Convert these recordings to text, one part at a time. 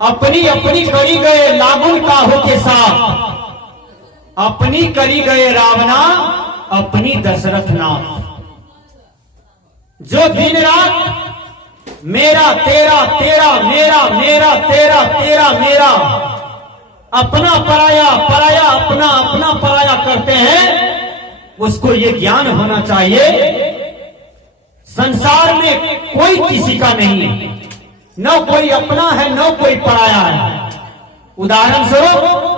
अपनी अपनी करी गए लागुन काहू के साथ, अपनी करी गए रावणा अपनी दशरथ नाथ। जो दिन रात मेरा तेरा तेरा मेरा मेरा तेरा तेरा मेरा, अपना पराया पराया अपना अपना पराया करते हैं, उसको ये ज्ञान होना चाहिए संसार में कोई किसी का नहीं है, न कोई अपना है न कोई पराया है। उदाहरण स्वरूप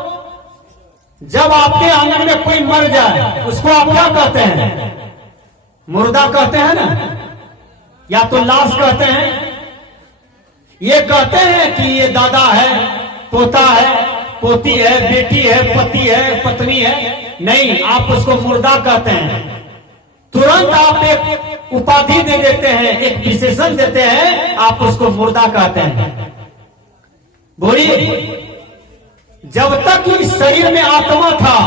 जब आपके आंगन में कोई मर जाए उसको आप क्या कहते हैं? मुर्दा कहते हैं ना, या तो लाश कहते हैं। ये कहते हैं कि ये दादा है, पोता है, पोती है, बेटी है, पति है, पत्नी है। नहीं, आप उसको मुर्दा कहते हैं। तुरंत आप एक उपाधि दे देते हैं, एक विशेषण देते हैं, आप उसको मुर्दा कहते हैं। बोलिए, जब तक इस शरीर में आत्मा था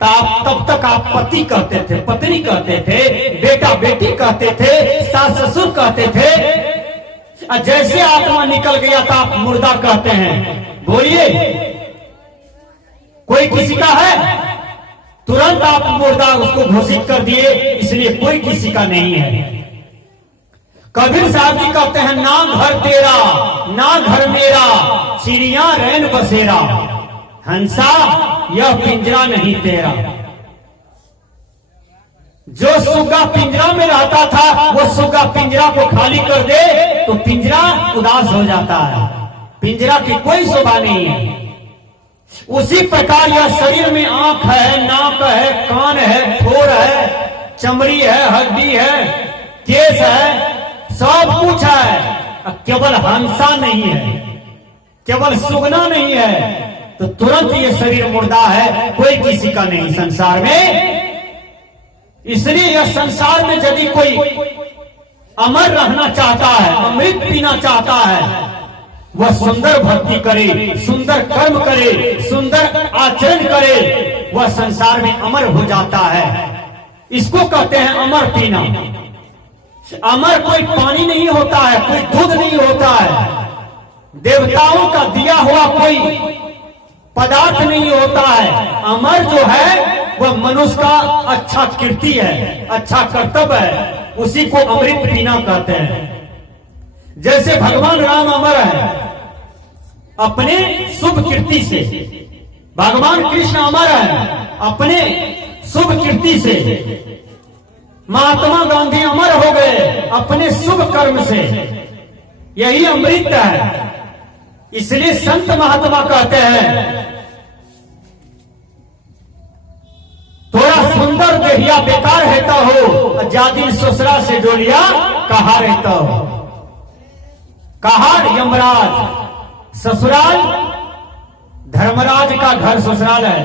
तब तक आप पति कहते थे, पत्नी कहते थे, बेटा बेटी कहते थे, सास ससुर कहते थे। जैसे आत्मा निकल गया था आप मुर्दा कहते हैं। बोलिए, कोई किसी का है? तुरंत आप मुर्दा उसको घोषित कर दिए, इसलिए कोई किसी का नहीं है। कबीर साहब जी कहते हैं, ना घर तेरा ना घर मेरा, चिड़िया रैन बसेरा, हंसा यह पिंजरा नहीं तेरा। जो सुग्गा पिंजरा में रहता था वो सुग्गा पिंजरा को खाली कर दे तो पिंजरा उदास हो जाता है, पिंजरा की कोई शोभा नहीं है। उसी प्रकार यह शरीर में आंख है, नाक है, कान है, ठोर है, चमड़ी है, हड्डी है, केस है, सब कुछ है, केवल हंसा नहीं है, केवल सुगना नहीं है, तो तुरंत ये शरीर मुर्दा है, कोई किसी का नहीं संसार में। इसलिए यह संसार में यदि कोई अमर रहना चाहता है, अमृत पीना चाहता है, वह सुंदर भक्ति करे, सुंदर कर्म करे, सुंदर आचरण करे, वह संसार में अमर हो जाता है। इसको कहते हैं अमर पीना। अमर कोई पानी नहीं होता है, कोई दूध नहीं होता है, देवताओं का दिया हुआ कोई पदार्थ नहीं होता है। अमर जो है वह मनुष्य का अच्छा कीर्ति है, अच्छा कर्तव्य है, उसी को अमृत पीना कहते हैं। जैसे भगवान राम अमर है अपने शुभ कीर्ति से, भगवान कृष्ण अमर है अपने शुभ कीर्ति से, महात्मा गांधी अमर हो गए अपने शुभ कर्म से। यही अमृत है। इसलिए संत महात्मा कहते हैं, थोड़ा सुंदर देहिया बेकार रहता हो, जादिन ससुरा से डोलिया कहा रहता हो। कहा यमराज, ससुराल धर्मराज का घर ससुराल है।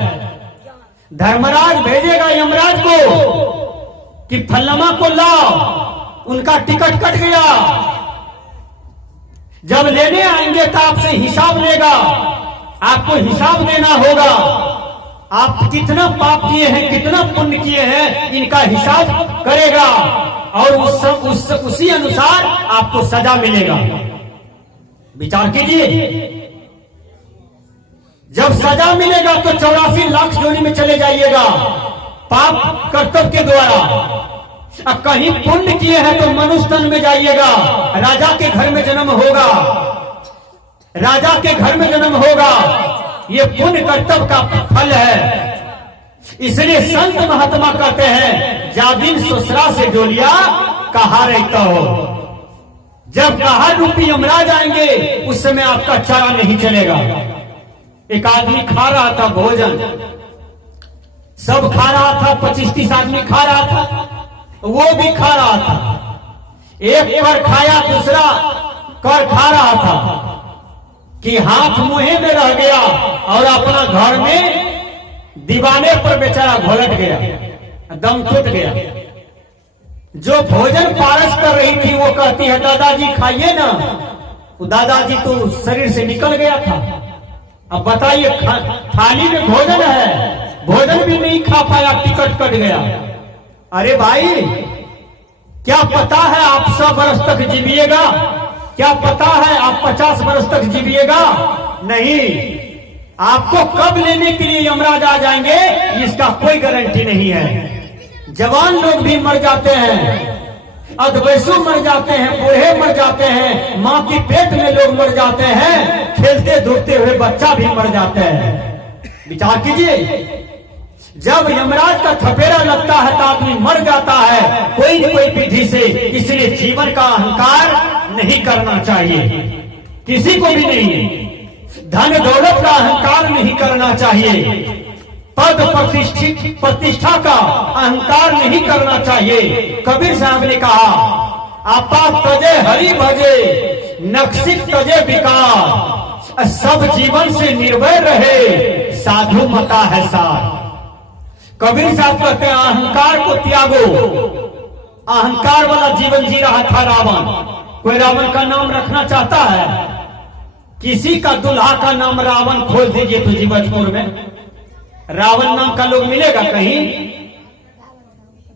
धर्मराज भेजेगा यमराज को कि फल्लमा को लाओ, उनका टिकट कट गया। जब लेने आएंगे तो आपसे हिसाब लेगा, आपको हिसाब देना होगा। आप कितना पाप किए हैं, कितना पुण्य किए हैं, इनका हिसाब करेगा और उसी अनुसार आपको सजा मिलेगा। विचार कीजिए, जब सजा मिलेगा तो 84 लाख जोनी में चले जाइएगा पाप कर्तव्य के द्वारा। कहीं पुण्य किए हैं तो मनुष्य तन में जाइएगा, राजा के घर में जन्म होगा, राजा के घर में जन्म होगा। ये पुण्य कर्तव्य का फल है। इसलिए संत महात्मा कहते हैं, जाबिन ससुरा से डोलिया कहा रहता हो। जब कहा रूपी यमराज आएंगे उस समय आपका चारा नहीं चलेगा। एक आदमी खा रहा था भोजन, सब खा रहा था, 25-30 आदमी खा रहा था, वो भी खा रहा था। एक कर खाया, दूसरा कर खा रहा था कि हाथ मुंह में रह गया और अपना घर में दीवाने पर बेचारा घोलट गया, दम टूट गया। जो भोजन पारस कर रही थी वो कहती है, दादाजी खाइए ना। वो दादाजी तो शरीर से निकल गया था। अब बताइए, थाली में भोजन है, भोजन भी नहीं खा पाया, टिकट कट गया। अरे भाई, क्या पता है आप 100 वर्ष तक जीविएगा? क्या पता है आप 50 वर्ष तक जीविएगा? नहीं, आपको कब लेने के लिए यमराज आ जाएंगे इसका कोई गारंटी नहीं है। जवान लोग भी मर जाते हैं, अधवयसु मर जाते हैं, बूढ़े मर जाते हैं, माँ की पेट में लोग मर जाते हैं, खेलते धूपते हुए बच्चा भी मर जाते हैं। विचार कीजिए, जब यमराज का थपेड़ा लगता है तो आदमी मर जाता है कोई न कोई विधि से। इसलिए जीवन का अहंकार नहीं करना चाहिए, किसी को भी नहीं। धन दौलत का अहंकार नहीं करना चाहिए, पद प्रतिष्ठा का अहंकार नहीं करना चाहिए। कबीर साहब ने कहा, आपा तजे हरि भजे, नक्सिक तजे विकार, सब जीवन से निर्भय रहे, साधु मता है सार। कबीर साहब कहते हैं अहंकार को त्यागो। अहंकार वाला जीवन जी रहा था रावण। कोई रावण का नाम रखना चाहता है? किसी का दुल्हा का नाम रावण खोल दीजिए तो जीवजपुर में रावण नाम का लोग मिलेगा कहीं?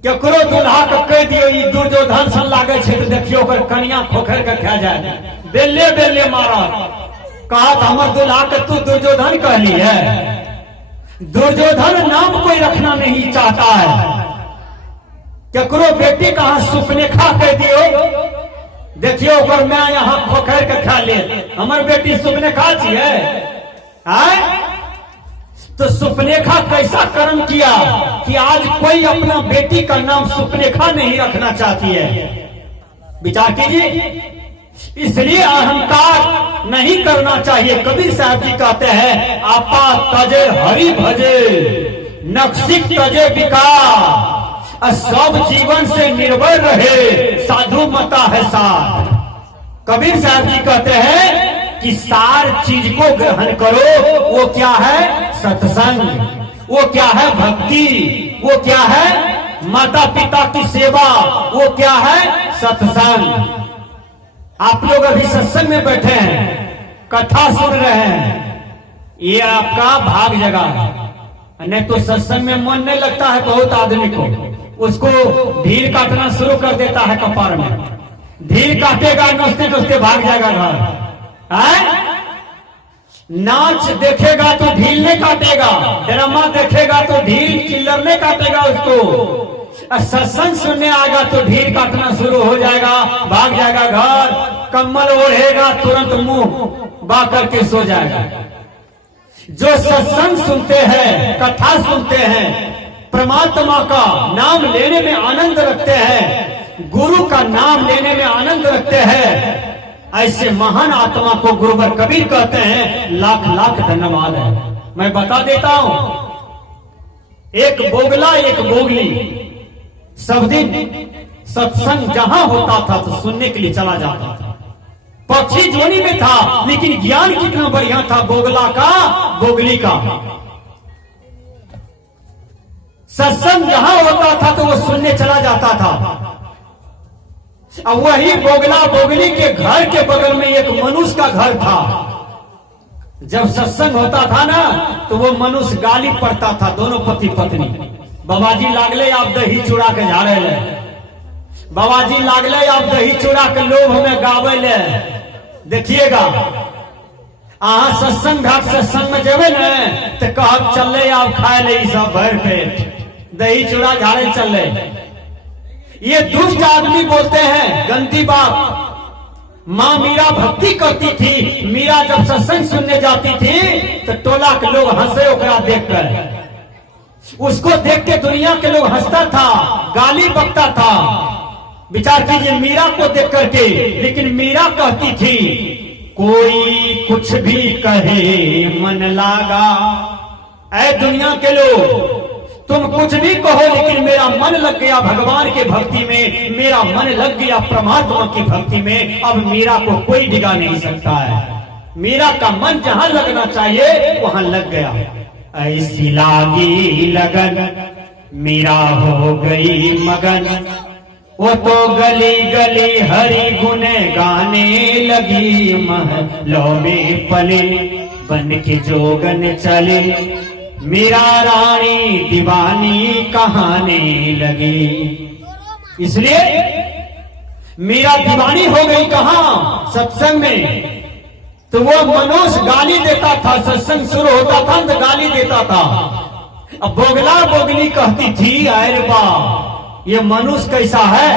केकरो दुल्हा के कह दियो ई दुर्योधन सन लागे छे तो देखियो ओकर कनिया खोखर के खा जाए, बेले बेले मारा। कहा था हमर दुल्हा के तू दुर्योधन कहली है। दुर्योधन नाम कोई रखना नहीं चाहता है। केकरो बेटी कहा सुपनेखा कह दियो, देखियो ओकर मैं यहाँ खोखर के खा ले, हमर बेटी सुपनेखा छिए। तो सुपनेखा कैसा कर्म किया कि आज कोई अपना बेटी का नाम सुपनेखा नहीं रखना चाहती है? विचार कीजिए। इसलिए अहंकार नहीं करना चाहिए। कबीर साहब जी कहते हैं आपा तजे हरि भजे, नक्सिक तजे विकार, सब जीवन से निर्भय रहे, साधु मता है सार। कबीर साहब जी कहते हैं कि सार चीज को ग्रहण करो। वो क्या है? सत्संग। वो क्या है? भक्ति। वो क्या है? माता पिता की सेवा। वो क्या है? सत्संग। आप लोग अभी सत्संग में बैठे हैं, कथा सुन रहे हैं, ये आपका भाग जगह है। नहीं तो सत्संग में मन नहीं लगता है बहुत आदमी को, उसको ढील काटना शुरू कर देता है कपार में। ढील काटेगा, नोचते नोचते भाग जाएगा घर। नाच देखेगा तो ढील नहीं काटेगा, ड्रामा देखेगा तो ढील चिल्लर नहीं काटेगा उसको। सत्संग सुनने आएगा तो ढील काटना शुरू हो जाएगा, भाग जाएगा घर, कम्बल ओढ़ेगा, तुरंत मुंह बा करके सो जाएगा। जो सत्संग सुनते हैं, कथा सुनते हैं, परमात्मा का नाम लेने में आनंद रखते हैं, गुरु का नाम लेने में आनंद रखते हैं, ऐसे महान आत्मा को गुरुवर कबीर कहते हैं लाख लाख धन्यवाद है। मैं बता देता हूं, एक बोगला एक बोगली सब दिन सत्संग जहां होता था तो सुनने के लिए चला जाता था। पक्षी जोनी में था, लेकिन ज्ञान कितना बढ़िया था बोगला का, बोगली का। सत्संग जहां होता था तो वो सुनने चला जाता था। अब वही बोगला बोगली के घर के बगल में एक मनुष्य का घर था। जब सत्संग होता था ना तो वो मनुष्य गाली पड़ता था, दोनों पति पत्नी। बाबाजी लागले आप दही चूड़ा के झाड़े ले, बाबाजी लागले आप दही चूड़ा के लोभ में गावे ले। देखिएगा अहा सत्संग घाट सत्संग में जेबे न तो कहब चले आप खाए ले सब भर पेट दही चूड़ा झाड़े चले। ये दुष्ट आदमी बोलते हैं गंदी बात। माँ मीरा भक्ति करती थी, मीरा जब सत्संग सुनने जाती थी तो टोला के लोग हंसे ओकरा देखकर। उसको देख के दुनिया के लोग हंसता था, गाली बकता था। विचार कीजिए मीरा को देख करके। लेकिन मीरा कहती थी कोई कुछ भी कहे मन लागा। ऐ दुनिया के लोग तुम कुछ भी कहो लेकिन मेरा मन लग गया भगवान के भक्ति में, मेरा मन लग गया परमात्मा की भक्ति में। अब मीरा को कोई डिगा नहीं सकता है। मीरा का मन जहां लगना चाहिए वहां लग गया। ऐसी लागी लगन मीरा हो गई मगन, वो तो गली गली हरि गुने गाने लगी। महलों में पले बन के जोगन चले, मीरा रानी दीवानी कहाने लगी। इसलिए मीरा दीवानी हो गई कहां? सत्संग में। तो वो मनुष्य गाली देता था, सत्संग शुरू होता था तो गाली देता था। अब बोगला बोगली कहती थी, अरे वाह ये मनुष्य कैसा है,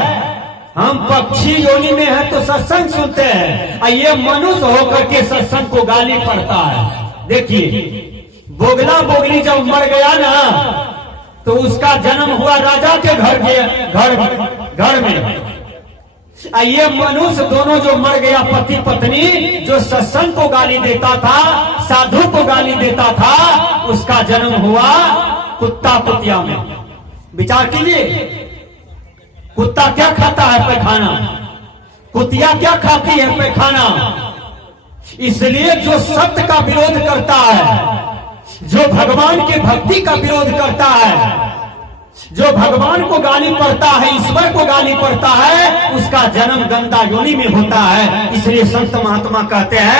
हम पक्षी योनि में है तो सत्संग सुनते हैं, और ये मनुष्य होकर के सत्संग को गाली पड़ता है। देखिए बोगला बोगली जब मर गया ना तो उसका जन्म हुआ राजा के घर में। ये मनुष्य दोनों जो मर गया, पति पत्नी, जो सत्संग को गाली देता था, साधु को गाली देता था, उसका जन्म हुआ कुत्ता कुतिया में। विचार कीजिए, कुत्ता क्या खाता है? पैखाना। कुतिया क्या खाती है? पैखाना। इसलिए जो सत्य का विरोध करता है, जो भगवान के भक्ति का विरोध करता है, जो भगवान को गाली पड़ता है, ईश्वर को गाली पड़ता है, उसका जन्म गंदा योनि में होता है। इसलिए संत महात्मा कहते हैं